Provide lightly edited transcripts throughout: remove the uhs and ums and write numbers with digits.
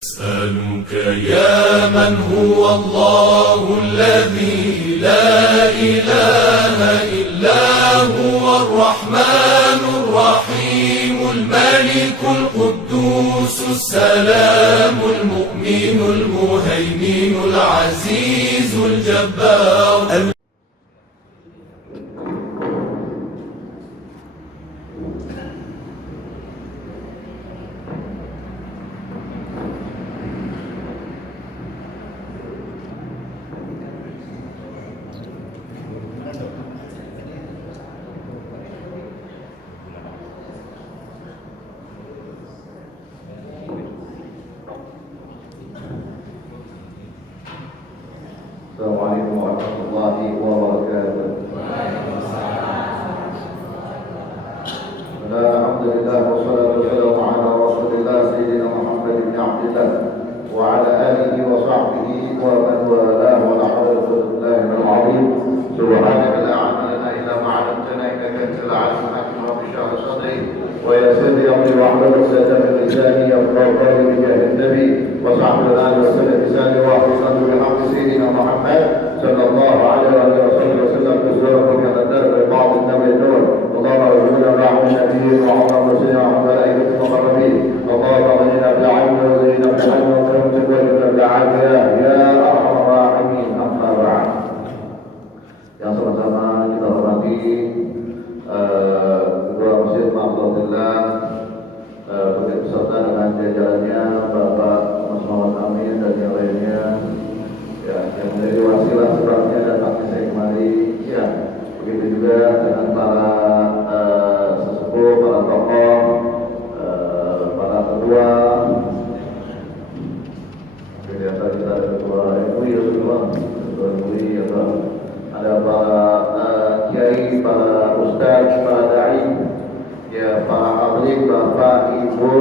أسألك يا من هو الله الذي لا إله إلا هو الرحمن الرحيم الملك القدوس السلام المؤمن المهيمن العزيز الجبار Assalamualaikum warahmatullahi wabarakatuh. Alhamdulillah wassalatu wassalamu ala Rasulillah sayyidina Muhammad bin Abdullah wa ala alihi wa sahbihi wa man walahu wa la hawla wa la quwwata illa billah. Subhanaka la ilma lana illa ma 'allamtana innaka antal 'alimul hakim. Rabbi shrah li sadri wa yassir li amri wahlul 'uqdatam min lisani yafqahu qawli bi jahin nabi wa sahbihi wa sallam lisani wa ahsanu bi haqqi sayyidina Muhammad sallallahu alaihi wa sallam bizarrakum ya qadar ba'd an-nabi nur اللهم ارزقنا بعد النبي وعمر المرسلين وملائكته المقربين اللهم اغننا بالعلم وزينا بالحلم وكرمك وجبنا بالعافيه يا ارحم الراحمين. اما بعد, yang sama-sama kita hormati Ketua Masjid Ma'afatillah beserta dengan jajarannya Bapak Mas Muhammad Amin dan yang lainnya ya, yang menjadi wasilah sebabnya datangnya saya kemari ya. Begitu juga dengan para sesepuh, para tokoh, para ketua. Biasa kita ada ketua MUI, ketua MUI, ada para kiai, para ustaz, para dai, ya para habib, bapak, ibu,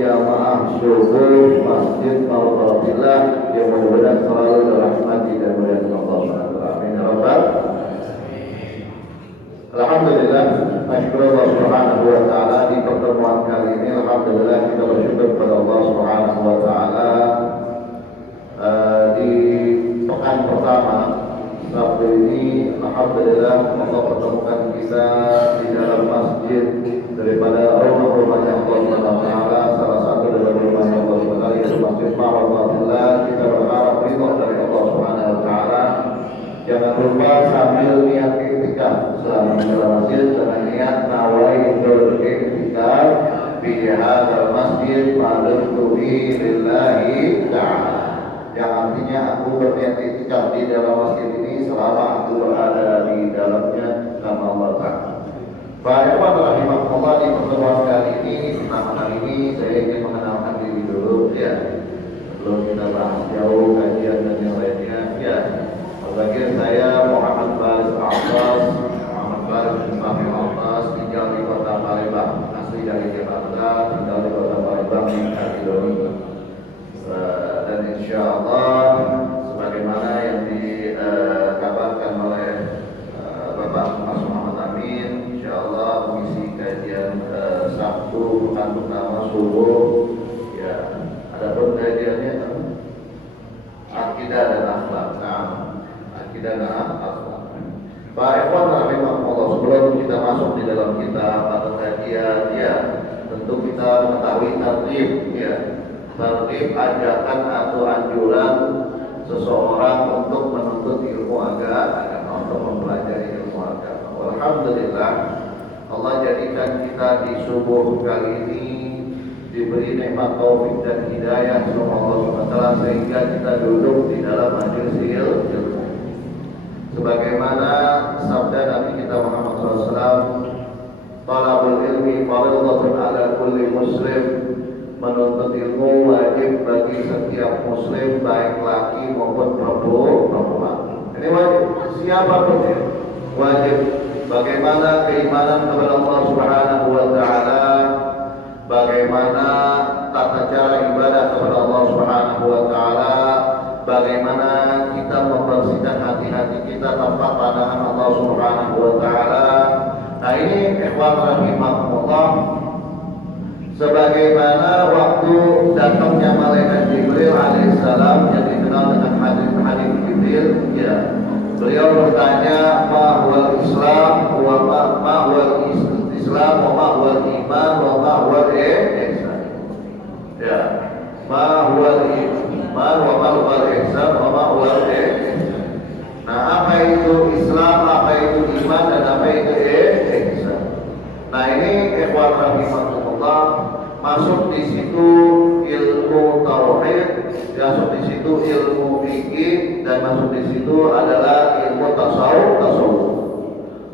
jamaah subuh Masjid Ma'afatillah yang mudah-mudahan selalu dirahmati dan mudah-mudahan Allah SWT. Amin ya rabbal. Alhamdulillah, masyaallah subhanahu wa ta'ala, di pertemuan kali ini alhamdulillah kita bersyukur kepada Allah subhanahu wa ta'ala. Di pekan pertama Sabtu ini alhamdulillah Allah pertemukan kita di dalam masjid daripada rumah-rumahnya Allah subhanahu wa ta'ala. Salah satu dari rumahnya Allah subhanahu wa ta'ala yaitu Masjid Ma'afatillah. Kita berharap ridho dari Allah subhanahu wa ta'ala. Jangan lupa sambil niat iktikaf selama di dalam masjid dengan niat nawaitul iktikaf fi hadzal masjid madhkuhi lillahi ta'ala. Yang artinya aku berniat iktikaf di dalam masjid ini selama aku berada di dalamnya karena Allah Ta'ala. Baik, rahimahullah, di pertemuan kali ini, pertama kali ini saya ingin mengenalkan diri dulu ya. Belum kita bahas jauh kajian dan yang lainnya ya. Bagian saya Muhammad Faris Abbas, Muhammad Faris bin Fahim Abbas, tinggal di kota Palembang, asli dari Jakarta, tinggal di kota Palembang di Indonesia. Dan insya Allah sebagaimana yang dikabarkan oleh Bapak Mas Muhammad Amin, insya Allah mengisi kajian Sabtu pekan pertama subuh. Ya, adapun kajiannya akidah dan akhlak. Dan akhlak. Baik, rahimahullah, sebelum kita masuk di dalam kitab atau kajian ya, tentu kita mengetahui tartib ya. Tartib ajakan atau anjuran seseorang untuk menuntut ilmu agama, untuk mempelajari ilmu agama. Alhamdulillah Allah jadikan kita di subuh kali ini diberi nikmat taufik dan hidayah sama Allah SWT sehingga kita duduk di dalam majelis ilmu. Sebagaimana sabda Nabi kita Muhammad SAW, talabul ilmi fardhatun ala kulli muslim, menuntut ilmu wajib bagi setiap muslim baik laki maupun perempuan. Ini wajib, siapapun ya, wajib. Bagaimana keimanan kepada Allah Subhanahu wa ta'ala, bagaimana tata cara ibadah kepada Allah Subhanahu wa ta'ala, bagaimana kita membersihkan hati-hati kita tanpa pandangan Allah Subhanahu wa ta'ala. Nah ini ikhwan rahimahumullah, sebagaimana waktu datangnya malaikat ma huwal iman wa ma huwal ihsan wa ma huwal ihsan. Nah, apa itu Islam, apa itu iman, dan apa itu ihsan. Nah, ini ikhwan rahimahumullah, masuk di situ ilmu tauhid, masuk di situ ilmu fikih, dan masuk di situ adalah ilmu tasawuf.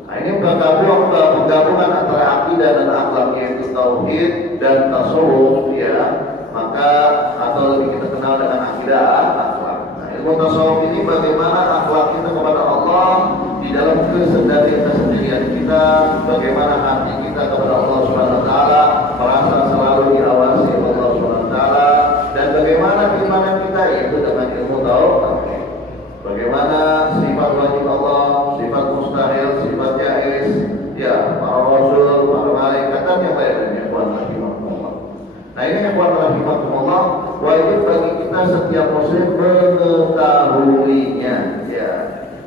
Nah, ini penggabungan antara akidah dan akhlak, yaitu tauhid dan tasawuf, ya. Maka atau lebih kita kenal dengan akidah akhlak. Nah, ilmu tasawuf ini bagaimana akhlak kita kepada Allah di dalam kesendirian kita, bagaimana hati kita kepada Allah Subhanahu wa taala, merasa selalu diawasi oleh Allah Subhanahu wa taala, dan bagaimana keimanan kita itu dengan ilmu tauhid. Bagaimana sifat wajib Allah, sifat mustahil, sifat jaiz, ya, para rasul, para malaikat, dan yang lainnya. Nah, ini yang rahimahumullah, wajib bagi kita setiap muslim mengetahuinya, ya.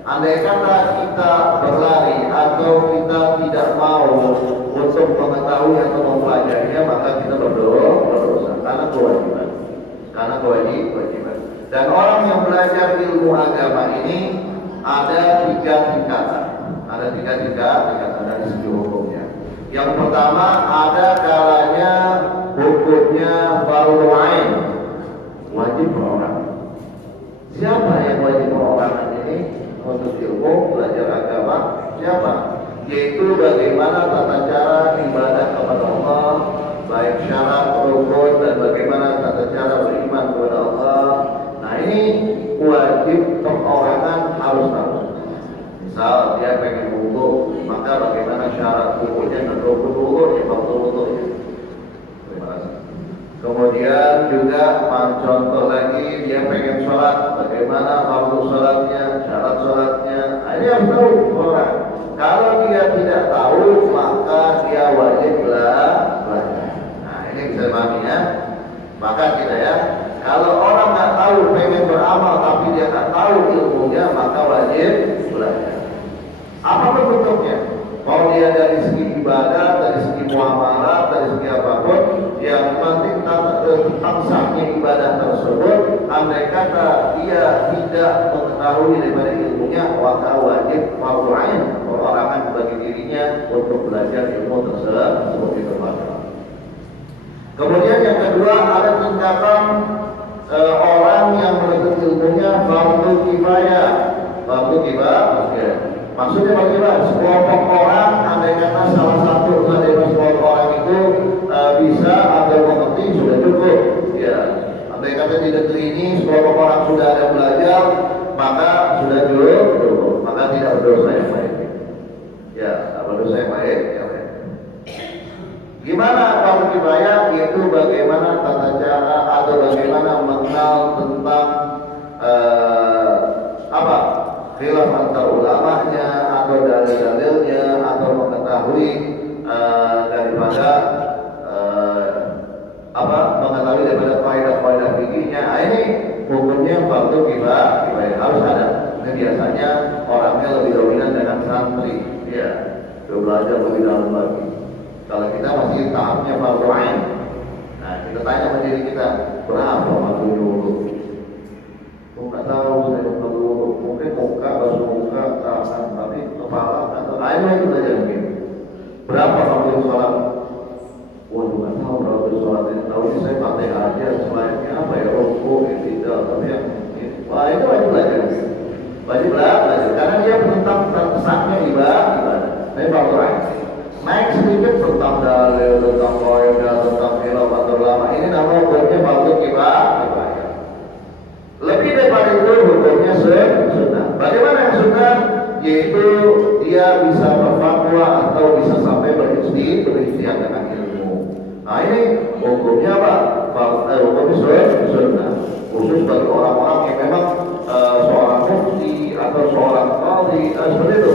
Andai kata kita berlari atau kita tidak mau untuk mengetahui atau mempelajarinya, maka kita berdosa karena kewajiban. Dan orang yang belajar ilmu agama ini ada tiga tingkatan. Ada tiga tingkatan dari segi hukumnya. Yang pertama, ada kalanya hukumnya fardu ain, wajib perorangan. Siapa yang wajib perorangan ini untuk ilmu belajar agama? Siapa? Yaitu bagaimana tata cara ibadah kepada Allah, baik syarat, rukun, dan bagaimana tata cara beriman kepada Allah. Nah, ini wajib perorangan harus tahu. Misal dia pengen wudu, maka bagaimana syarat wudunya dan rukun wudu, ya waktu wudunya. Terima kasih. Kemudian juga contoh lagi, dia pengen sholat, bagaimana waktu sholatnya, syarat sholatnya. Nah, ini harus tahu orang. Kalau dia tidak tahu, maka dia wajib belajar. Nah, ini bisa dipahami ya. Maka kita ya, kalau orang nggak tahu pengen beramal tapi dia nggak tahu ilmunya, maka wajib belajar. Apapun bentuknya, mau dia dari segi ibadah, dari segi muamalah, dari segi apapun, yang penting tentang sahnya ibadah tersebut, andai kata dia tidak mengetahui daripada ilmunya, maka wajib fardu ain, perorangan bagi dirinya untuk belajar ilmu tersebut seperti itu. Kemudian yang kedua, ada tingkatan orang yang menuntut ilmunya fardu kifayah. Fardu kifayah. Maksudnya bagaimana? Sekelompok orang, andai kata salah satu dari sekelompok orang itu bisa atau mengerti, sudah cukup. Ya, andai kata di negeri ini sekelompok orang sudah ada belajar, maka sudah cukup. Maka tidak berdosa yang baik. Ya, tidak berdosa yang baik. Ya. Gimana fardu kifayah? Itu bagaimana tata cara atau bagaimana mengenal tentang khilaf antar ulamanya atau dalil-dalilnya atau mengetahui daripada mengetahui daripada kaidah-kaidah fikihnya. Ini hukumnya fardu kifayah harus ada. Ini biasanya orangnya lebih dominan dengan santri, ya, belajar lebih dalam lagi. Kalau kita masih tahapnya fardu ain, nah kita tanya sama diri kita, berapa waktu dulu? Nggak tahu, saya perlu mungkin muka, basuh muka, tangan, tapi kepala atau lain itu saja mungkin. Berapa waktu sholat? Waduh, nggak tahu berapa sholat ini. Tahu ini saya pakai aja, selainnya apa ya, rokok, tidak, tapi yang wah itu wajib belajar. Wajib belajar, karena dia tentang sahnya ibadah. Tapi fardu ain. Naik sedikit tentang dalil, tentang kaidah, tentang khilaf atau ulama. Ini namanya hukumnya fardu kifayah. Lebih daripada itu hukumnya sunnah. Bagaimana yang sunnah? Yaitu dia bisa berfatwa atau bisa sampai beristihad dengan ilmu. Nah, ini hukumnya apa? Hukumnya sunnah. Khusus bagi orang-orang yang memang seorang mufti atau seorang qadhi seperti itu.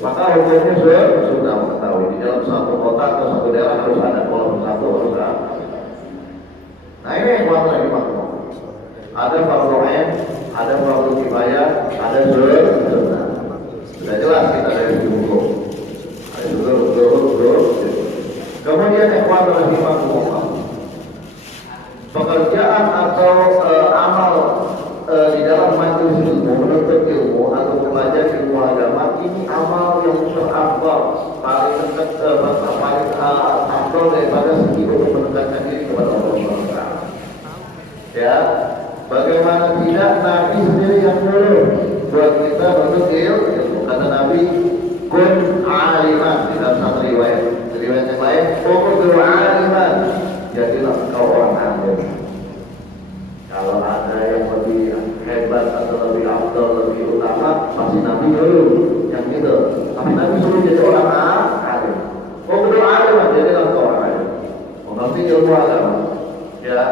Maka hukumnya sunnah mengetahui di dalam satu kota atau satu daerah harus ada walaupun satu harus ada. Nah, ini yang lagi makhluk. Ada fardu ain, ada fardu kifayah, ada sunnah. Sudah jelas kita dari hukum. Kemudian ikhwan rahimahumullah, pekerjaan atau paling dekat paling afdal daripada segi untuk mendekatkan diri kepada Allah Subhanahu wa taala. Ya, bagaimana tidak Nabi sendiri yang nyuruh buat kita untuk ilmu. Kata Nabi, kun aliman di dalam satu riwayat. Riwayat yang lain, kun aliman, jadilah kau orang alim. Kalau ada yang lebih hebat atau lebih afdal, lebih utama, pasti Nabi nyuruh yang gitu. Tapi Nabi suruh jadi orang alim. Kun aliman, jadilah kau orang alim. Mengerti ilmu agama. Ya.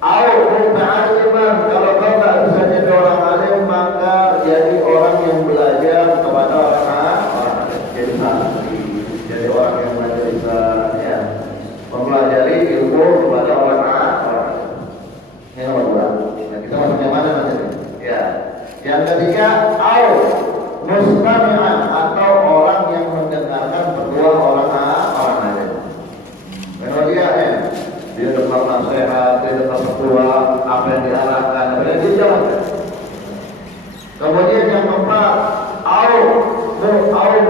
Al-Mu'aliman, kalau kau tak bisa jadi orang alim, maka jadi orang yang belajar kepada orang alim. Jadi santri, jadi orang yang belajar ya, mempelajari ilmu kepada orang alim. Ini nomor dua. Nah, kita masuk yang mana nanti? Ya. Yang ketiga, al-mustami'an, atau orang yang mendengarkan kedua orang alim. Menurut dia, dia dapat nasihat, dia dapat petua, apa yang diarahkan, apa yang dijalankan. Kemudian yang keempat,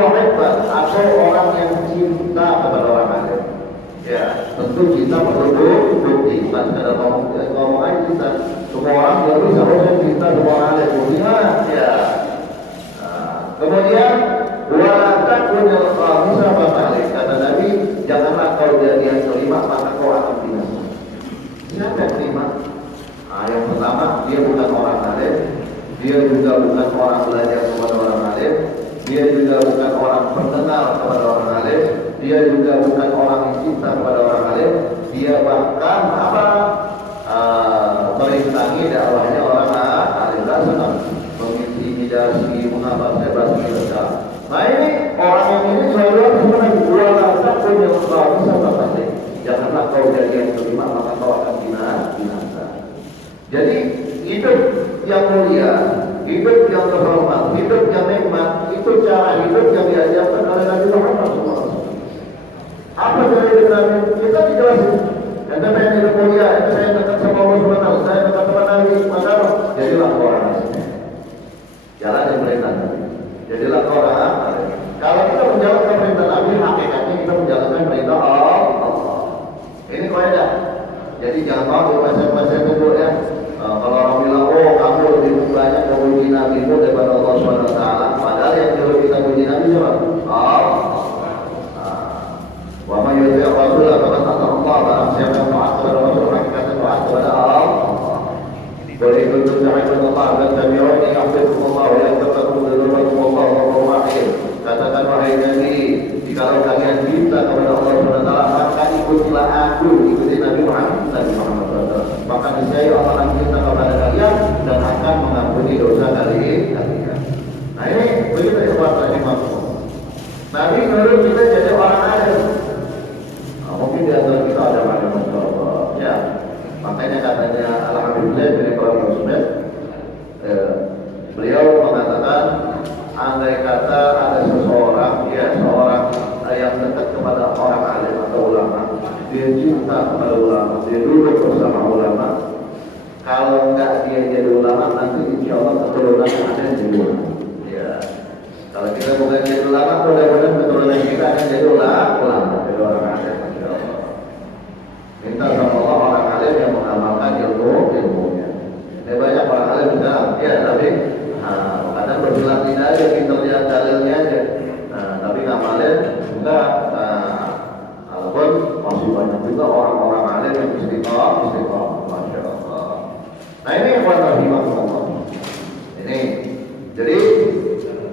muhibban, atau orang yang cinta kepada orang alim. Ya, tentu cinta perlu bukti. Bukan sekadar ngomong aja cinta. Semua orang dia bisa cinta semua orang alim. Gimana? Ya. Kemudian wala takunil khamisa fatalik. Kata Nabi, janganlah kau jadi yang kelima, maka kau akan binasa. Siapa yang kelima? Yang pertama, dia bukan orang alim, dia juga bukan orang belajar kepada orang alim, dia juga bukan orang pendengar kepada orang alim, dia juga bukan orang yang cinta kepada orang alim, dia bahkan merintangi dakwahnya orang alim. Dan senang mengintimidasi, mengapa saya bahas mereka. Nah ini orang yang ini selalu sebenarnya dua rasa punya bisa terpasti. Janganlah kau jadi yang kelima, maka kau akan binasa. Jadi hidup yang mulia, hidup yang terhormat, hidup yang nikmat, itu cara hidup yang diajarkan oleh Nabi Muhammad SAW. Apa cara hidup Nabi? Kita dijelasin. Anda pengen hidup mulia, Anda saya dekat sama Allah SWT, saya dekat sama Nabi, maka jadilah orang asli. Jalan yang perintah Nabi. Jadilah orang. Kalau kita menjalankan perintah Nabi, hakikatnya kita menjalankan perintah Allah. Ini kaidah. Jadi jangan mau pasien-pasien itu ya. Kalau orang bilang, oh kamu lebih banyak memuji Nabi-Mu daripada Allah SWT. Padahal yang nyuruh kita memuji Nabi siapa? Allah. Wa man yuti' ar-rasul faqad ata Allah. Barang siapa yang taat kepada Rasul, hakikatnya taat kepada Allah. Boleh kuntum ta'ibun Allah dan tabi'uni yahfidhukumullah wa yaghfir dzunubakumullah wallahu rahim. Katakan wahai Nabi, jika kalian cinta kepada Allah SWT, maka ikutilah aku, ikuti Nabi Muhammad SAW. Maka niscaya Allah akan cinta kepada kalian dan akan mengampuni dosa kalian. Nah ini begitu ya Pak Nabi menurut kita jadi orang alim. Mungkin di antara kita ada macam-macam ya. Makanya katanya alhamdulillah dari para muslim, beliau mengatakan andai kata ada seseorang seorang yang dekat kepada orang alim atau ulama, dia cinta kepada ulama, dia duduk bersama ulama. Kalau enggak dia jadi ulama, nanti insya Allah keturunan ada yang jadi ulama. Ya. Kalau kita bukan jadi ulama, mudah-mudahan keturunan kita akan jadi ulama, jadi orang alim. Minta sama Allah orang alim yang mengamalkan ilmunya. Banyak orang alim bilang, ya tapi kadang berbilang tidak aja, pintar lihat dalilnya aja. Tapi ngamalin enggak. Walaupun masih banyak juga orang-orang alim yang istiqomah, masya Allah. Nah ini yang buat Nabi Muhammad. Ini, jadi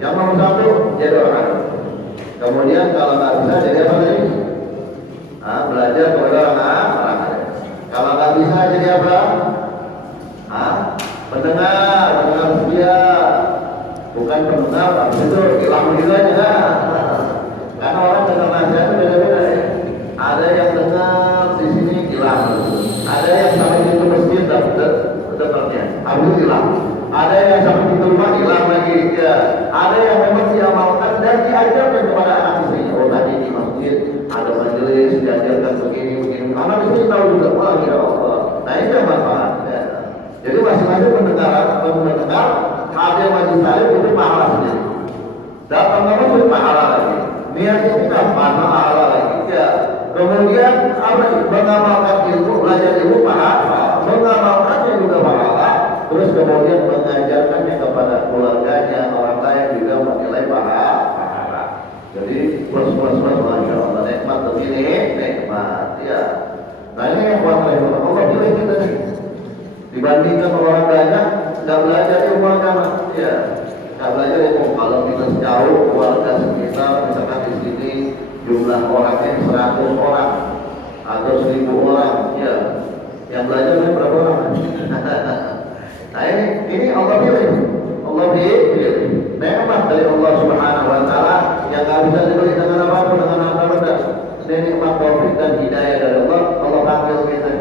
yang nomor satu jadi orang alim. Kemudian kalau nggak bisa jadi apa tadi? Belajar kepada orang alim. Kalau nggak bisa jadi apa? Pendengar setia. Bukan pendengar, habis itu hilang begitu aja. Karena orang dengar nasihat itu beda-beda ya. Ada yang dengar di sini hilang, ada yang sampai di masjid dapatnya, habis hilang. Ada yang sampai di rumah hilang lagi, ya. Ada yang memang diamalkan dan diajarkan kepada anak istrinya. Oh tadi di masjid ada majelis diajarkan begini. Anak istri tahu juga, wah ya Allah. Nah itu yang manfaat. Ya. Jadi masing-masing mendengar, ada yang majlis salim itu pahala sendiri. Datang kamu itu pahala lagi. niatnya kita pahala lagi ya. Kemudian apa mengamalkan ilmu, belajar ilmu pahala, mengamalkannya juga pahala, terus kemudian mengajarkannya kepada keluarganya, orang lain juga menilai pahala. Jadi plus masya Allah, nikmat begini nikmat ya. Nah ini yang kuat Allah pilih kita nih. Dibandingkan orang banyak nggak belajar ilmu agama ya, nggak belajar ilmu. Kalau kita jauh keluarga sekitar misalkan di sini jumlah orangnya 100 orang atau 1000 orang ya, yang belajar ini berapa orang? Nah ini Allah pilih nikmat dari Allah Subhanahu wa taala yang nggak bisa dibeli dengan apapun, dengan harta benda. Ini nikmat taufik dan hidayah dari Allah. Allah panggil kita,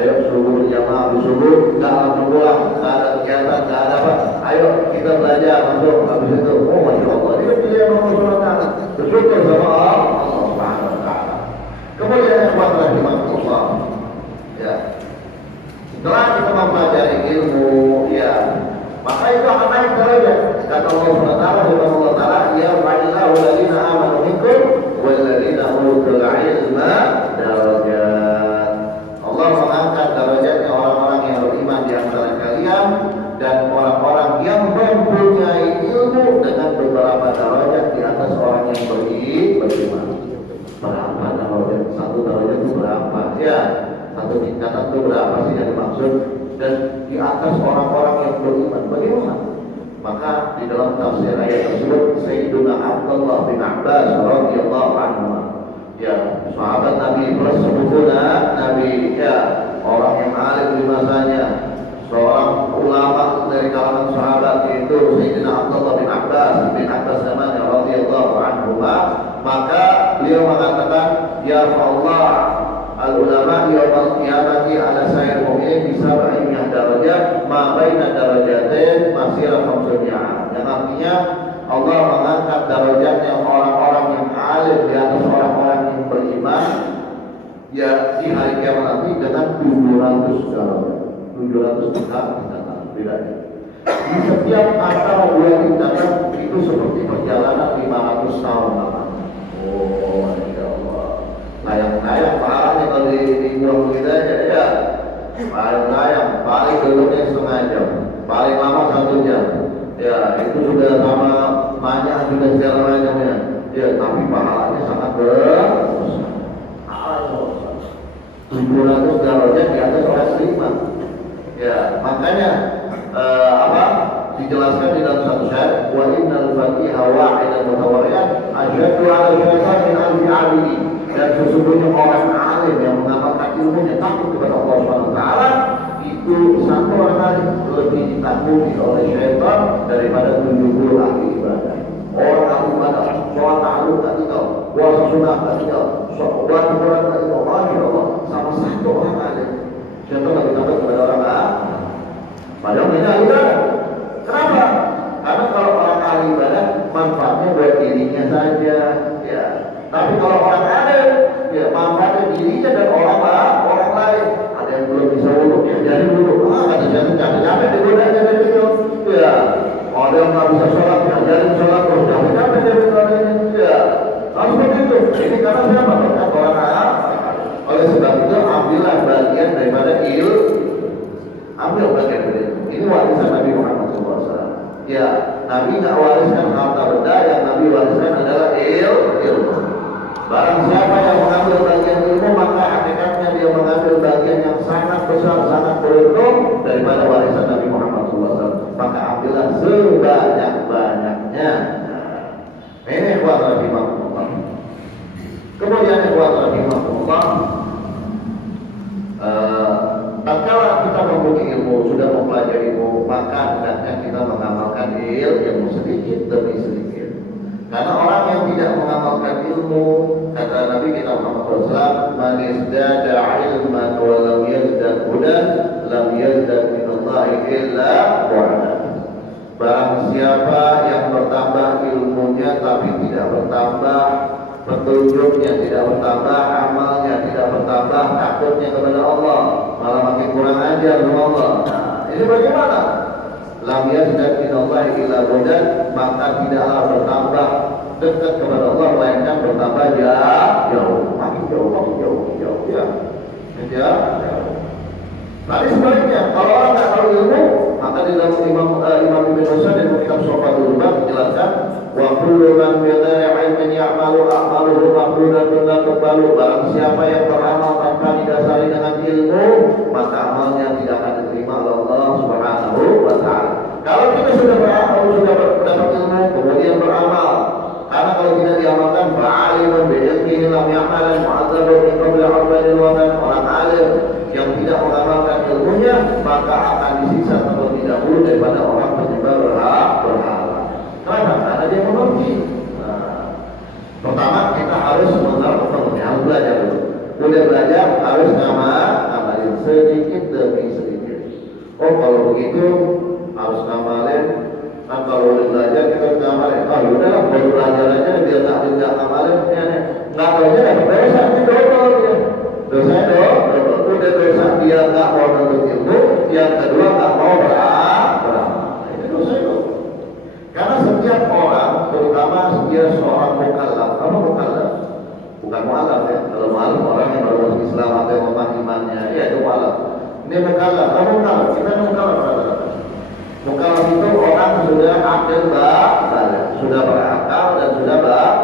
ayo subuh jamaah subuh, nggak langsung pulang, nggak ada kegiatan, nggak ada apa, ayo kita belajar masuk. Habis itu masya Allah, ini pilihan Allah Subhanahu wa taala. Bersyukur sama Allah Subhanahu wa taala. Kemudian ikhwan rahimahullah ya, setelah kita mempelajari ilmu ya, maka itu akan naik derajat. Kata Allah SWT, Allah Ta'ala, ya fa'illahu ladina amanu minkum waladina utul ilma darajat. Allah mengangkat derajatnya orang-orang yang beriman di antara kalian dan orang-orang yang mempunyai ilmu dengan beberapa derajat di atas orang yang beriman. Berapa derajat? Satu derajat itu berapa? Ya, satu tingkatan itu berapa sih yang dimaksud? Dan di atas orang-orang yang beriman. Bagaimana? Maka di dalam tafsir ayat tersebut Sayyiduna Abdullah bin Abbas radhiyallahu anhu ya, sahabat Nabi plus sebutuna Nabi ya, orang yang alim di masanya, seorang ulama dari kalangan sahabat yaitu Sayyidina Abdullah bin Abbas namanya radhiyallahu anhu. Maka beliau mengatakan, ya Allah, al-ulama yawmal qiyamati ala sayyid mu'min bisa ba'imiyah darajat ma baina darajatin masirah khamsunya. Yang artinya Allah mengangkat derajatnya orang-orang yang alim di atas orang-orang yang beriman ya di hari kiamat nanti dengan 700 derajat. 700 tingkatan bedanya. Di setiap antara dua tingkatan itu seperti perjalanan 500 tahun lamanya. Oh, masya Allah. Layang-layang pahalanya kalau dibuang begitu aja ya. Layang-layang, paling duduknya setengah jam, paling lama 1 jam. Ya, itu sudah sama banyak sudah segala macamnya. Ya, tapi pahalanya sangat besar. 700 derajat di atas orang beriman. Ya, makanya dijelaskan di dalam satu syair, wa innal faqiha wa'idan mutawarri'an asyaddu 'ala syaitan min alfi 'abidi. Dan sesungguhnya orang alim yang mengamalkan ilmunya takut kepada Allah Subhanahu wa taala itu satu orang alim lebih ditakuti oleh syaitan daripada 70 ahli ibadah. Orang ahli ibadah, sholat ta'aluk tak tinggal, puasa sunnah tak tinggal, sholat Quran tak tinggal, masya Allah, sama satu orang alim. Syaitan lebih takut kepada orang alim. Padahal mereka ahli ibadah. Kenapa? Karena kalau orang ahli ibadah manfaatnya buat dirinya saja, ya. Tapi kalau orang alim, ya manfaatnya dirinya dan orang lain. Ada yang belum bisa wudhu, ya jadi wudhu. Kata jangan capek-capek digodanya dari itu. Ya, ada yang nggak bisa sholat, ya jadi sholat terus capek-capek dari itu. Ya, lalu begitu. Ini karena siapa? Karena orang alim. Oleh sebab itu ambillah bagian daripada ambil bagian dari itu. Ini warisan Nabi Muhammad SAW. Ya, Nabi nggak wariskan harta benda, yang Nabi wariskan adalah ilmu. Barang siapa yang mengambil bagian ilmu, maka hakikatnya dia mengambil bagian yang sangat besar, sangat beruntung daripada warisan Nabi Muhammad SAW. Maka ambillah sebanyak-banyaknya. Ini ikhwan rahimahullah. Kemudian ikhwan rahimahullah, tatkala kita mempunyai ilmu, sudah mempelajari ilmu, maka hendaknya kita mengamalkan ilmu sedikit demi sedikit. Karena orang yang tidak mengamalkan ilmu, kata Nabi kita Muhammad SAW, man izdada ilman wa lam yazdad hudan lam yazdad minallahi illa bu'da. Barang siapa yang bertambah ilmunya tapi tidak bertambah petunjuknya, tidak bertambah amalnya, tidak bertambah takutnya kepada Allah, malah makin kurang ajar sama Allah. Nah, ini bagaimana? Lam yazdad minallahi illa hudan, maka tidaklah bertambah dekat kepada Allah, melainkan bertambah jauh, makin jauh ya. Jauh. Tapi sebaliknya, kalau orang nggak tahu ilmu, maka di dalam Imam Ibn Husain dan kitab Sofatul Ulama menjelaskan, wa kullu man bi ghairi ilmin ya'malu a'maluhu maqbulatun la tuqbalu. Barang siapa yang beramal tanpa didasari dengan ilmu, maka amalnya tidak akan diterima oleh Allah Subhanahu wa taala. Kalau kita sudah beramal, sudah mendapat ilmu, kemudian beramal, karena kalau tidak diamalkan, fa'alimun bi ilmihi lam ya'malan mu'adzabun min qabli arba'in watan. Orang alim yang tidak mengamalkan ilmunya, maka akan disiksa terlebih dahulu daripada orang penyembah berhala. Kenapa? Karena dia mengerti. Pertama kita harus mengerti, harus belajar dulu. Udah belajar harus ngamalin sedikit demi sedikit. Oh kalau begitu harus ngamalin. Kan kalau udah belajar kita harus ngamalin. Oh yaudahlah baru belajar aja biar nggak ngamalin. Nggak tahunya dapat dosa, ini double dia. Dosanya double. Udah dosa dia nggak mau menuntut ilmu, yang kedua nggak mau beramal. Itu dosa itu. Karena setiap orang, terutama dia seorang mukallaf, apa mukallaf? Bukan mualaf ya. Kalau mualaf orang yang baru masuk Islam atau yang memang imannya, ya itu mualaf. Ini mukallaf, apa mukallaf? Kita mukallaf. Mukallaf itu orang sudah akil balik, sudah berakal dan sudah balik.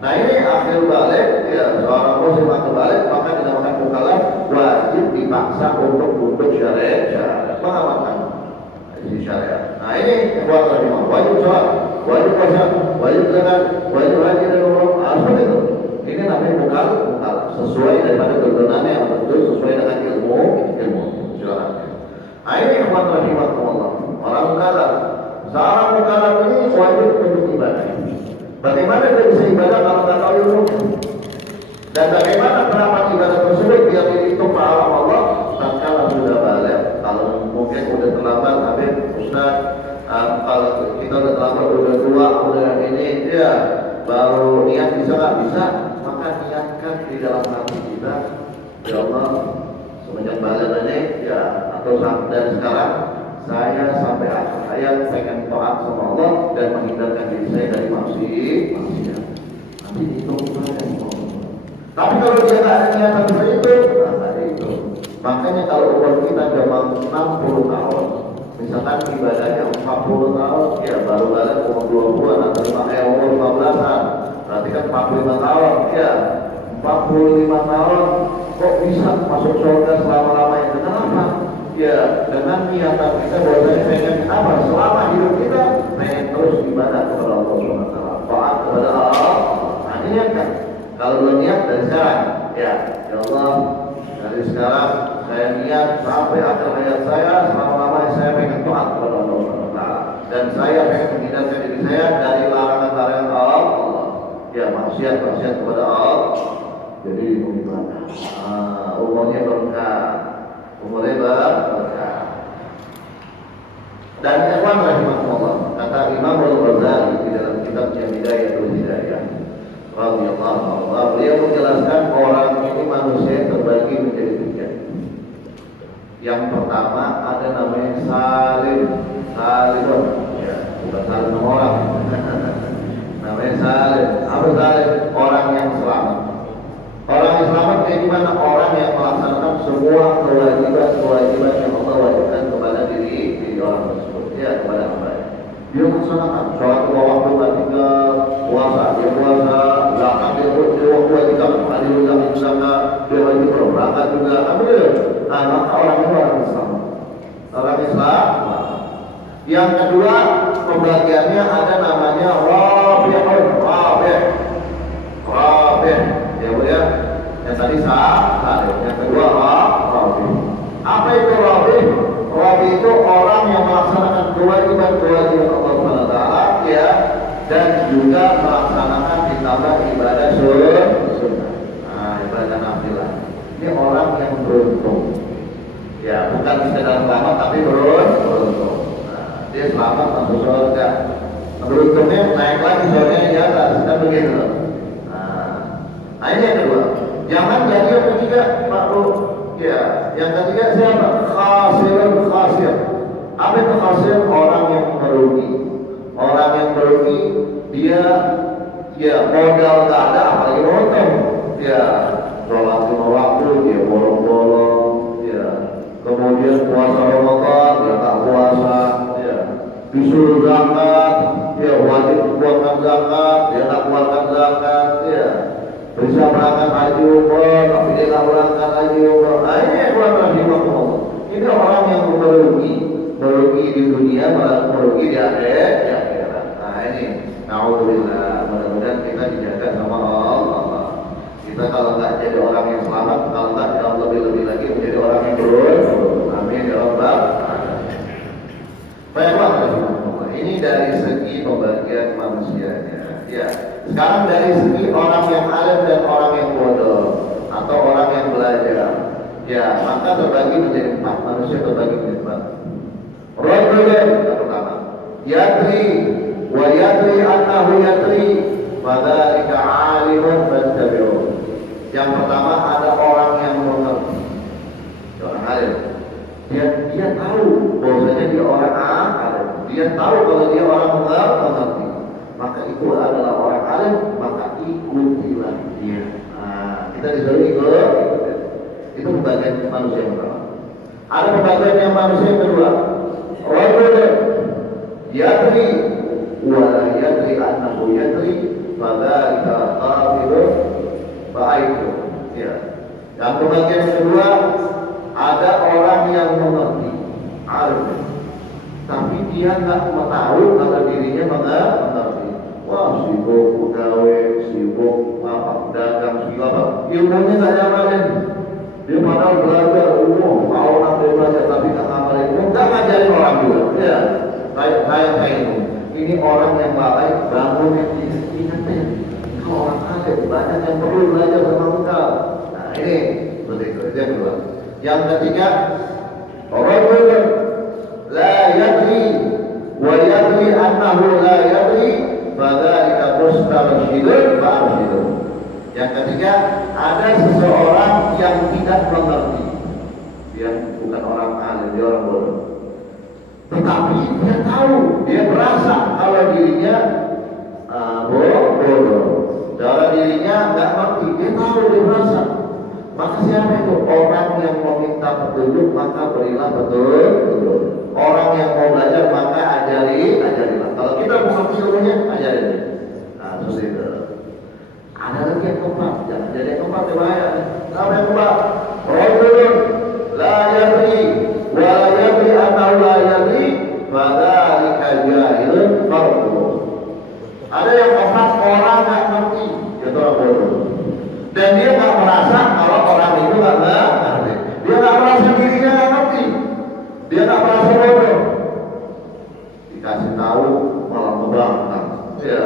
Nah ini akil balik, ya seorang muslim akil balik, maka dinamakan mukallaf, wajib dipaksa untuk tunduk syariat, mengamalkan syariat. Nah ini buat rahimah, wajib sholat, wajib puasa, wajib zakat, wajib haji dan umrah, harus itu. Ini namanya mukallaf, sesuai daripada tuntunannya yang betul, sesuai dengan ilmu. Silakan. Nah ini buat rahimah Allah. Orang mukallaf, seorang mukallaf ini wajib untuk ibadah. Bagaimana dia bisa ibadah kalau nggak tahu ilmu? Dan bagaimana pendapat ibadah tersebut biar dihitung pahala Allah? Tatkala sudah balik, kalau mungkin udah terlambat, habis Ustaz, kalau kita udah terlambat, udah tua, udah ini, ya baru niat bisa nggak bisa? Maka niatkan di dalam hati kita, ya Allah, semenjak balik ini, ya atau dari sekarang. Saya sampai akhir hayat pengen taat sama Allah dan menghindarkan diri saya dari maksiat. Nanti dihitung ibadah. Tapi kalau dia tidak ada niatan seperti itu, ada itu. Makanya kalau umur kita cuma 60 tahun, misalkan ibadahnya 40 tahun, ya baru balik umur 20-an atau umur 15-an, berarti kan 45 tahun, ya 45 tahun, kok bisa masuk surga selama-lamanya? Kenapa? Ya dengan niatan kita bahwasanya pengen apa? Selama hidup kita pengen terus ibadah kepada Allah SWT, taat kepada Allah. Nah niatkan. Kalau belum niat dari sekarang, ya Allah dari sekarang saya niat sampai akhir hayat saya selama-lamanya saya pengen taat kepada Allah SWT dan saya pengen menghindarkan diri saya dari larangan-larangan Allah. Ya maksiat kepada Allah. Jadi ibadah. Umurnya berkah. Umurnya berkah. Dan ikhwan rahimahullah, kata Imam Al-Ghazali di dalam kitabnya Bidayatul Hidayah radhiyallahu anhu, beliau menjelaskan orang ini manusia terbagi menjadi tiga. Yang pertama ada namanya salim, ya bukan salim orang. Namanya salim. Apa salim? Orang yang selamat. Orang yang selamat kayak gimana? Orang yang melaksanakan semua kewajiban yang Allah wajibkan kepada diri orang tersebut, ya kepada hamba. Dia melaksanakan sholat dua waktu ketika puasa, dia puasa, zakat dia wajibkan, adil zakat, dia wajib berangkat juga, ambil. Nah maka orang itu orang Islam. Orang Islam. Yang kedua pembagiannya ada namanya rabih. Ya Bu ya. Yang tadi salim. Yang kedua rabih. Apa itu rabih? Rabih itu orang yang melaksanakan kewajiban Allah SWT, ya, dan juga melaksanakan ditambah ibadah sunnah. Nah, ibadah nafilah. Ini orang yang beruntung. Ya, bukan sekedar selamat tapi beruntung. Nah, dia selamat masuk surga. Beruntungnya naik lagi surganya di atas, kan begitu. Nah ini yang kedua. Jangan jadi yang ketiga, Pak Bro. Ya, yang ketiga siapa? Khasir. Apa itu khasir? Orang yang merugi. Orang yang merugi dia Ya modal nggak ada, apalagi nonton. Ya sholat 5 waktu dia bolong-bolong. Ya kemudian puasa Ramadan dia tak puasa. Ya disuruh zakat, dia wajib keluarkan zakat, dia tak keluarkan zakat. Ya bisa berangkat haji umroh, tapi dia tak berangkat haji umroh. Nah ini orang rahimahullah. Ini orang yang merugi di dunia, merugi di akhirat. Nah ini, naudzubillah. Mudah-mudahan kita dijaga sama Allah. Kita kalau nggak jadi orang yang selamat, kalau nggak jauh lebih lagi menjadi orang yang beruntung. Amin ya rabbal alamin. Baiklah, ini dari segi pembagian manusianya. Ya, sekarang dari segi orang yang alim dan orang yang bodoh atau orang yang belajar. Ya, maka terbagi menjadi 4. Manusia terbagi menjadi 4. Rajulun yang pertama, yadri wa yadri annahu yadri, fadzalika 'alimun fattabi'u. Yang pertama ada orang yang mengerti. Orang alim. Dia tahu bahwasanya dia orang alim. Dia tahu kalau dia orang mengerti. Maka itu adalah orang alim, maka ikutilah dia. Nah, kita disuruh ikut. Itu pembagian manusia yang pertama. Ada pembagian yang manusia yang kedua. Rajulun yadri wa la yadri annahu yadri, fadzalika ghafilun fa'aitu. Ya. Yang pembagian kedua ada orang yang mengerti, alim, tapi dia nggak tahu kalau dirinya mengerti. Wah, sibuk pegawai, sibuk dagang, sibuk apa? Ilmunya nggak nyamain. Dia padahal belajar umum, tahu nanti belajar tapi nggak ngamalin. Nggak ngajarin orang juga. Ya, saya ini orang yang baik, bangun yang ingatnya. Kalau orang ada banyak yang perlu belajar sama engkau. Nah ini seperti itu. Itu yang kedua. Yang ketiga, rajulun la yadri wa yadri annahu la yadri, fadzalika mustarsyidun fa'arsyidun. Yang ketiga, ada seseorang yang tidak mengerti. Dia bukan orang alim, dia orang bodoh. Tetapi dia tahu, dia merasa kalau dirinya bodoh. Cara dirinya nggak ngerti, dia tahu, dia merasa. Maka siapa itu? Orang yang meminta petunjuk, maka berilah petunjuk. Orang yang mau belajar, maka ajarilah. Kalau kita mengerti ilmunya, ajarin. Nah, seperti itu. Ada lagi yang keempat, jangan jadi yang keempat, bahaya. Apa yang keempat? Rajulun la yadri wa la yadri annahu la yadri, fadzalika jahilun farduh. Ada yang keempat, orang nggak ngerti, itu orang bodoh. Dan dia nggak merasa kalau orang itu nggak ngerti. Dia nggak merasa dirinya nggak ngerti. Dia nggak merasa bodoh. Dikasih tahu malah membangkang. Ya,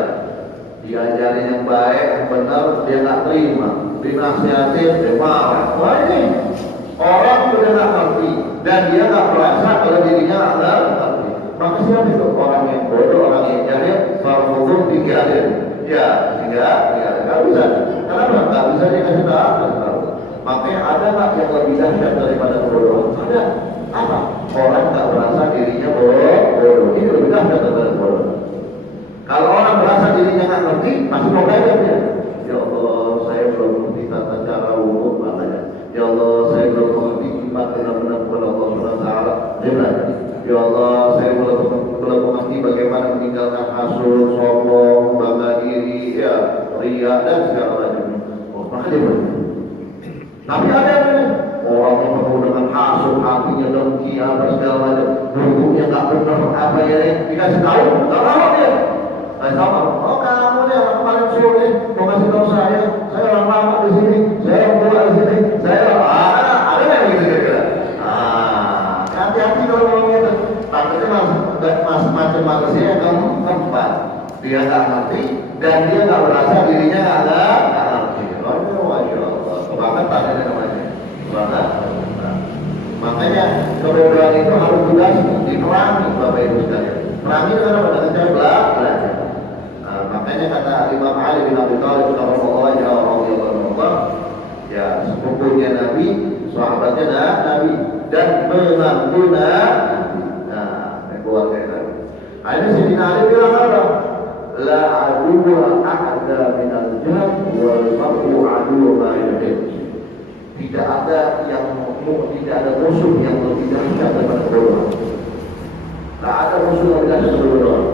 diajarin yang baik, yang benar, dia nggak terima. Dinasihatin, dia marah. Wah ini orang sudah nggak ngerti dan dia nggak merasa kalau dirinya nggak ngerti. Maka siapa itu? Orang yang bodoh, orang yang jahil, farduh tinggalin. Ya, nggak bisa. Kenapa? Nggak bisa dikasih tahu. Makanya ada nggak yang lebih dahsyat daripada kebodohan? Ada. Apa? Orang nggak merasa dirinya bodoh. Ini lebih dahsyat daripada kebodohan. Kalau orang merasa dirinya nggak ngerti, masih mau belajar dia. Ya Allah, saya belum ngerti tata cara wudhu makanya. Ya Allah, saya belum mengerti iman benar-benar kepada Allah Subhanahu Wa Taala. Dia belajar. Ya Allah, saya belum mengerti bagaimana meninggalkan hasud, sombong, bangga diri, ya, ria dan segala macam. Oh, maka dia belajar. Tapi ada yang orang yang penuh dengan hasud, hatinya dengki, apa segala macam, wudhunya nggak benar, apa ya, dikasih tahu, nggak mau dia. Saya tahu, oh kamu nih orang paling sulit, mau kasih tahu saya orang lama di sini, saya orang tua di sini, saya ada yang begitu kira-kira. Hati-hati kalau ngomong gitu. Takutnya macam manusia yang keempat, dia nggak ngerti dan dia nggak merasa dirinya nggak ngerti. Oh, masya Allah, kebangetan ini namanya, kebangetan. Makanya kebodohan itu harus diperangi, Bapak Ibu sekalian. Perangi dengan apa? Dengan cara belajar. Makanya kata Imam Ali bin Abi Thalib radhiyallahu, ya sepupunya Nabi, sahabatnya Nabi dan menantu Nabi. Nah, keluarga Nabi. Akhirnya Sayyidina Ali bilang apa? La aduwa ahad a'da minal jahl wal mar'u adu ma yuhib. Tidak ada musuh yang lebih dahsyat daripada kebodohan. Tak ada musuh yang lebih dahsyat daripada kebodohan.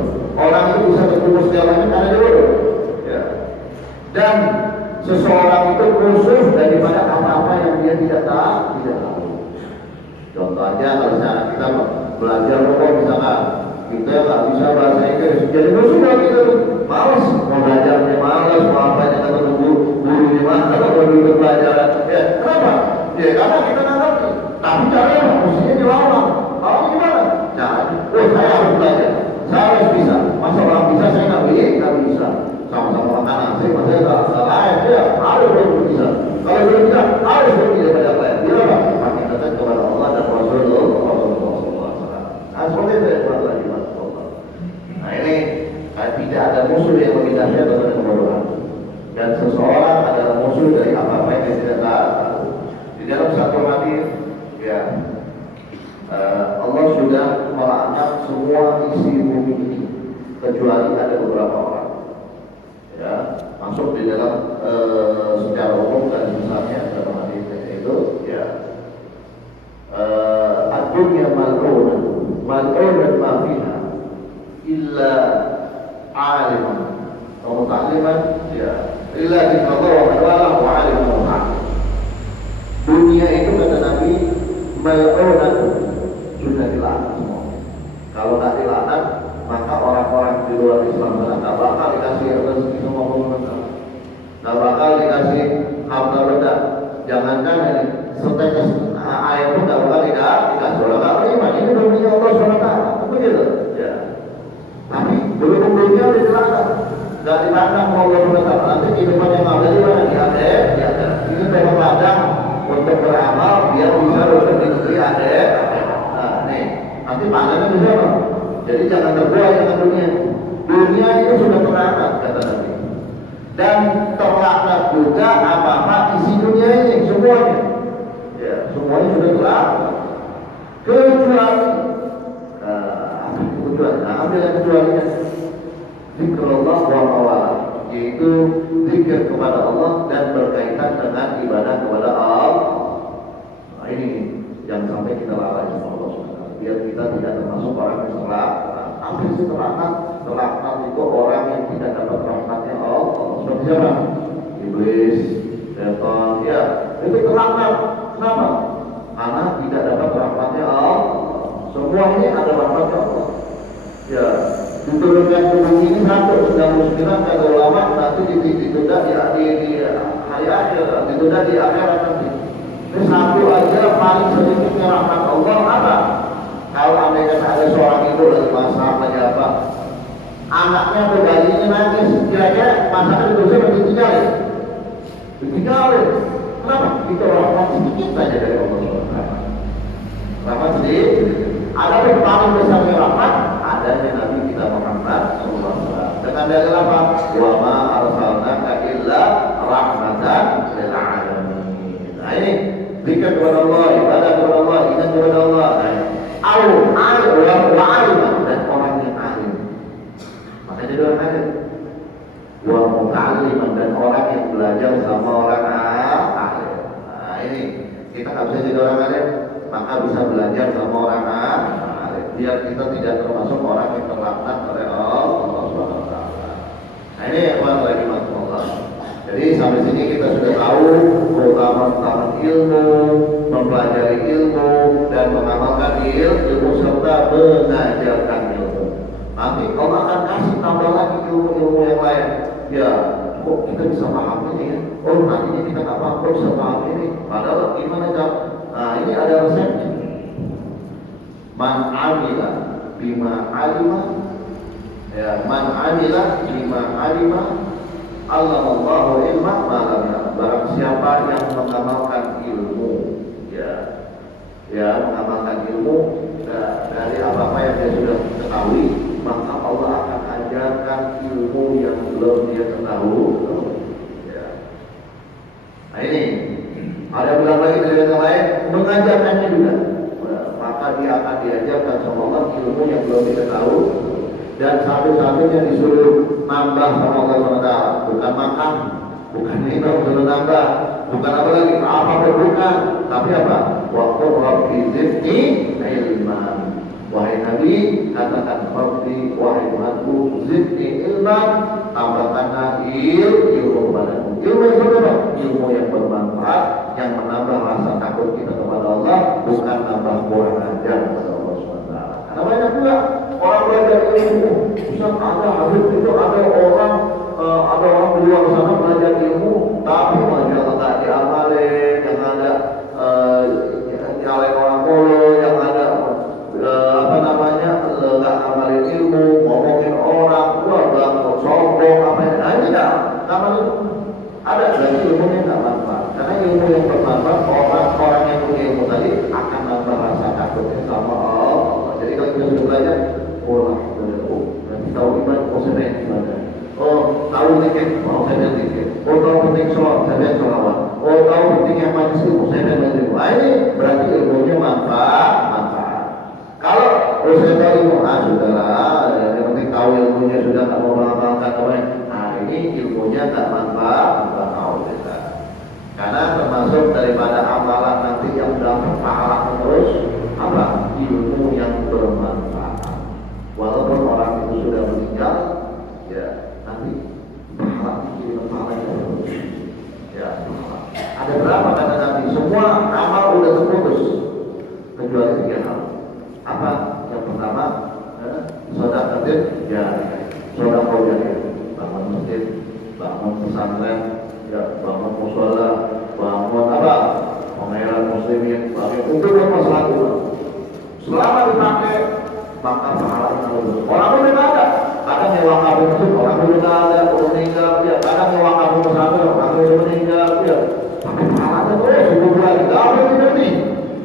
Orang itu bisa terjerumus segalanya karena dia bodoh. Ya. Dan seseorang itu khusus daripada apa-apa yang dia tidak tahu. Contohnya kalau misalnya kita belajar pokok misalkan kita nggak bisa bahasa Inggris, jadi musuh lagi itu malas mau belajarnya, malas mau apa yang kata guru di mana kalau dulu pelajaran. Ya kenapa? Ya karena kita nggak ngerti. Tapi caranya mestinya dilawan. Kalau gimana? Caranya, saya harus belajar, saya harus bisa. Masa orang bisa saya nggak bisa. Sama-sama makanan, saya nggak lain, ya harus bisa. Kalau belum bisa, harus lebih daripada apa ya? Dia apa? Makin dekat kepada Allah dan Rasulullah SAW. Nah, seperti itu ya, lagi Allah. Nah ini tidak ada musuh yang lebih dahsyat daripada kebodohan. Dan seseorang adalah musuh dari apa-apa yang dia tidak tahu. Di dalam satu hadis, ya Allah sudah melaknat semua isi bumi ini kecuali ada beberapa orang. Ya, masuk di dalam secara umum dan misalnya dalam hadis itu ya ad-dunya mal'unah ma fiha illa 'aliman wa muta'alliman ya illa dzikra wa man wala wa 'aliman wa muta'allim. Dunia itu kata Nabi mal'unah, sudah dilaknat semua. Kalau tidak dilaknat maka orang-orang di luar Islam tidak bakal dikasih rezeki sama Allah, tidak bakal dikasih harta benda. Jangankan ini setetes air pun tidak bakal dikasih. Orang tak terima, ini dunia Allah SWT, begitu. Ya. Tapi belum dunia dilaknat, tidak dipandang Allah SWT. Nanti kehidupan yang ada di mana? Di akhirat, di akhirat. Ini memang ladang untuk beramal, biar bisa berada di negeri akhirat. Nah, nih, nanti pandangan di sana. Jadi jangan terbuai dengan dunia. Dunia itu sudah terlaknat kata Nabi. Dan terlaknat juga apa-apa isi dunia ini semuanya. Ya, semuanya sudah terlaknat. Kecuali ambil yang kecualinya. Zikrullah wa mawala, yaitu zikir kepada Allah dan berkaitan dengan ibadah kepada Allah. Nah ini yang sampai kita lalai sama Allah SWT. Biar kita tidak termasuk orang yang terlaknat. Ambil si terlaknat itu orang yang tidak dapat rahmatnya Allah. Seperti siapa? Iblis, setan, ya itu terlaknat. Kenapa? Karena tidak dapat rahmatnya Allah. Semua ini ada rahmatnya Allah. Ya, diturunkan ke bumi ini 199 kata ulama, nanti ditunda di hari akhir, ditunda di akhirat nanti. Ini satu aja paling sedikitnya rahmat Allah apa? Kalau andai kata ada seorang ibu lagi masak lagi apa, anaknya atau bayinya nangis, kira-kira masakan itu saya ditinggalin. Ditinggalin. Kenapa? Itu rahmat sedikit saja dari Allah SWT. Rahmat sedikit. Ada yang paling besarnya rahmat, adanya Nabi kita Muhammad SAW. Dengan dalil apa? Wa ma arsalnaka illa rahmatan lil alamin. Nah ini zikir kepada Allah, ibadah kepada Allah, ingat kepada Allah. Alim wa alim dan orang yang alim. Maka jadi orang alim. Wa muta'alliman dan orang yang belajar sama orang alim. Nah ini kita nggak bisa jadi orang alim, maka bisa belajar sama orang alim. Biar kita tidak termasuk orang yang terlaknat oleh Allah SWT. Nah ini yang lagi masuk Allah. Jadi sampai sini kita sudah tahu keutamaan ilmu, mempelajari ilmu dan mengamalkan ilmu serta mengajarkan ilmu. Nanti Allah akan kasih tambah lagi ilmu-ilmu yang lain. Ya, kok kita bisa paham ini ya? Oh nantinya kita nggak paham, kok bisa paham ini? Padahal gimana kan? Nah ini ada resepnya. Man amila bima alima, ya man amila bima alima, Allahu ilma malam ya. Barang siapa yang mengamalkan ilmu, ya mengamalkan ilmu dari apa-apa yang dia sudah ketahui, maka Allah akan ajarkan ilmu yang belum dia ketahui. Ya. Nah ini ada bilang lagi dari yang lain mengajarkannya juga. Maka dia akan diajarkan sama Allah ilmu yang belum diketahui. dan satu-satunya disuruh nambah sama Allah SWT, bukan makan, bukan minum, disuruh nambah, bukan apa lagi, apa bukan, tapi apa? Waktu Rabbi zidni ilman. Wahai Nabi, katakan Rabbi, wahai Tuhanku, zidni ilman, tambahkanlah ilmu kepadaku. Ilmu itu apa? Ilmu yang bermanfaat, yang menambah rasa takut kita kepada Allah, bukan nambah kurang ajar kepada Allah SWT. Karena banyak juga orang belajar ilmu, Ustaz, ada habis itu ada orang di luar sana belajar ilmu, tapi majalah tak diamalin, yang ada nyalain orang mulu, yang ada nggak ngamalin ilmu, ngomongin orang, wah bangkot sombong apa ya, nah ini nggak ngamalin. Ada berarti ilmu yang nggak manfaat, karena ilmu yang bermanfaat orang yang punya ilmu tadi akan nambah rasa takutnya sama Allah. Jadi kalau kita sudah belajar, nanti tahu iman, saya ibadah. Tahu tiket, saya tiket. Tahu penting sholat, saya sholawat. Tahu penting yang majlis ilmu, saya majlis ilmu. Ini berarti ilmunya manfaat. Kalau saya tahu ilmu, sudahlah, yang penting tahu ilmunya sudah tak mau mengamalkan namanya. Nah ini ilmunya tak manfaat, bukan tahu kita. Karena termasuk daripada amalan nanti yang dapat pahala terus apa? Ilmu yang bermanfaat. Walaupun orang itu sudah meninggal, ya nanti pahala terus. Ya, ada berapa kata Nabi? Semua amal udah terputus kecuali 3 hal. Apa? Yang pertama, sedekah jariah. Sedekah jariah, bangun masjid, bangun pesantren, ya, bangun mushola, bangun apa? Pengairan muslimin, bangun untuk masalah umat. Selama dipakai, maka pahalanya lulus. Orang pun tidak ada. Kadang nyewa kabin masjid, orang pun tidak ada, orang meninggal, ya. Kadang nyewa kabin pesantren, orang pun meninggal, ya. Tapi pahalanya terus, hidup lagi, dapat tidak nih?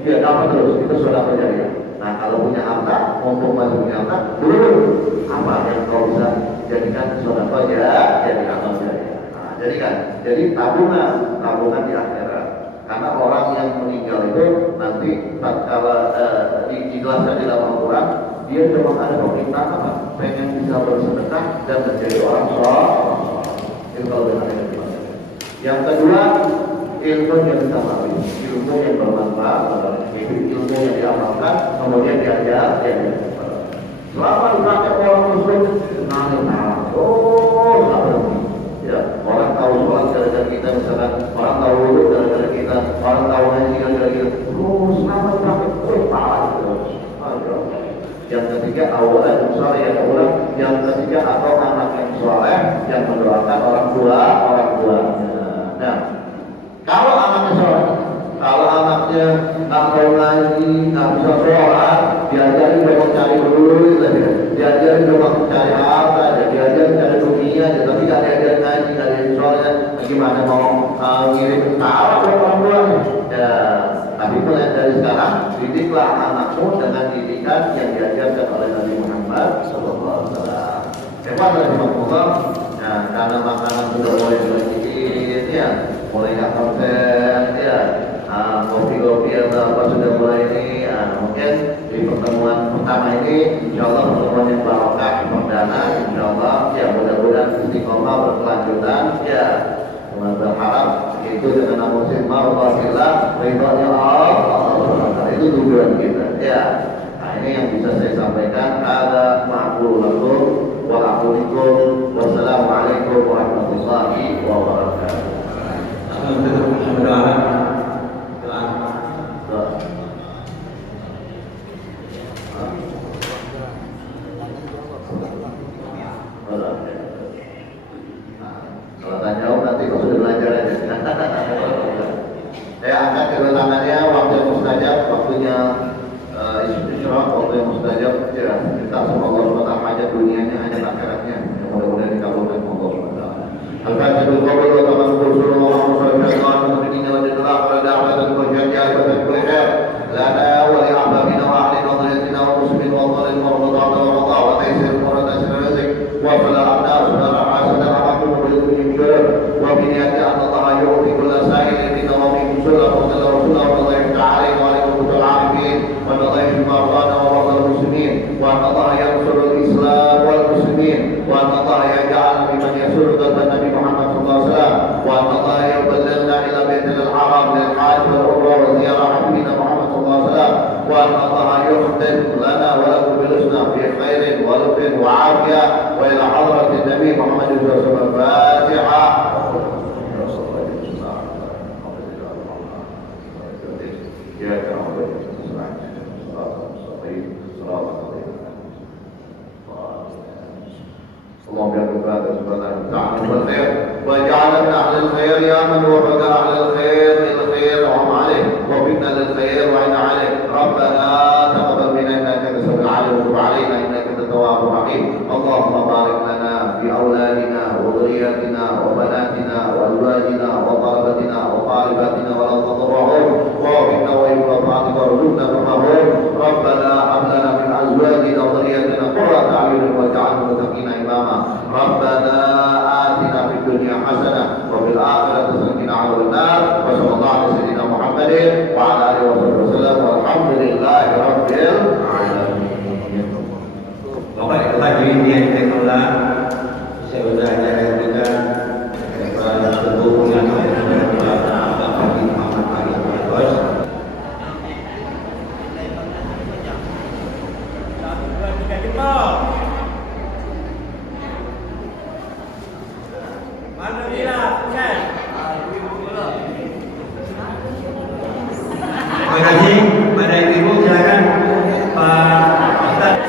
Ya, dapat terus. Itu sedekah jariah. Nah kalau punya harta, mumpung masih punya harta, dulu apa yang kau bisa jadikan sedekah jadi amal jariah. Nah, jadi tabungan di akhirat. Karena orang yang meninggal itu nanti tatkala dijelaskan di dalam Al-Quran, dia memang ada permintaan apa? Pengen bisa bersedekah dan menjadi orang soleh. Itu kalau dengan yang kedua, ilmu yang ditambah, ilmu yang bermanfaat, ilmu yang diamalkan, kemudian diajar. Selama dipakai orang muslim, nggak berhenti. Ya, orang tahu sholat gara-gara kita, misalkan orang tahu wudhu gara-gara kita, orang tahu ngaji gara-gara kita. Selama dipakai, pahala terus. Yang ketiga, awalan soleh yang ulang. Yang ketiga, atau anak yang soleh yang mendoakan orang tuanya. Nah, kalau anaknya sholat, kalau anaknya nggak mau ngaji, nggak bisa sholat, diajarin cuma cari duit, diajarin cuma cari harta, diajarin cari dunia, tapi nggak diajarin ngaji, nggak diajarin sholat, gimana mau ngirim salam ke orang tuanya? Ya, tapi mulai dari sekarang, didiklah anakmu dengan didikan yang diajarkan oleh Nabi Muhammad SAW. Hebat dari Allah. Nah, karena makanan sudah mulai sedikit, ya. Mulai nggak konsen, ya, kopi-kopi atau apa sudah mulai ini, mungkin di pertemuan pertama ini, insya Allah pertemuan yang barokah perdana, insya Allah, ya mudah-mudahan istiqomah berkelanjutan, ya, berharap itu dengan amal silmah, wasilah, ridhonya Allah, itu tujuan kita, ya. Nah ini yang bisa saya sampaikan. Ada ma'qulakum wa aqulikum, wassalamualaikum warahmatullahi wabarakatuh. Kalau tanya jawab nanti kau sudah belajar aja. Saya angkat kedua tangannya, waktu yang mustajab, waktunya isyraq, waktu yang mustajab. Ya, kita semoga Allah hajat dunianya, hajat akhiratnya. Mudah-mudahan dikabulkan Allah SWT. Al-Fatihah qabul wa tamakkul sallallahu alaihi wa sallam mu'minina wa jannah wa da'watan wa jannah wa kulli khair lana wa li ahbabina wa ahli nadriyatina wa muslimin wa dhalin wa radha wa radha wa taysir wa tasir rizq wa fala'na sunara hasana rahmatum bil mujib wa bi niyyati Allah yu'ti kulla sa'ilin bi nawamin sallallahu alaihi wa sallam wa ta'ala wa alaikum al-arifin wa nadhif al-mardan wa radha al-muslimin wa Allah yansur al-islam wal واختم لنا ولكم بالحسنى في خير ولطف وعافية وإلى حضرة النبي محمد صلى الله عليه وسلم الفاتحة. اللهم يا رب تعالى بالخير واجعلنا من اهل الخير يا من وفق اهل الخير للخير وهم عليه وفقنا للخير وعن عليه. ربنا تقبل منا انك انت السميع العليم وتب علينا انك انت التواب الرحيم. اللهم بارك لنا في اولادنا وذرياتنا وبناتنا وازواجنا وطلبتنا وطالباتنا ولا تضرهم ووفقنا وإياهم طاعتك وارزقنا برهم. ربنا هب لنا من ازواجنا وذرياتنا قرة اعين واجعلنا متقين اماما. ربنا آتنا في الدنيا حسنة وفي الآخرة حسنة وقنا عذاب النار. وصلى الله على سيدنا محمد وعلى آله وصحبه وسلم والحمد لله رب العالمين. Bapak Ibu hadirin yang dirahmati Allah, saya sudah ajarkan kepada seluruh yang ada Bapak Ibu Muhammad Farid Bos. Terima kasih pada Ibu, silakan Pak Ustaz.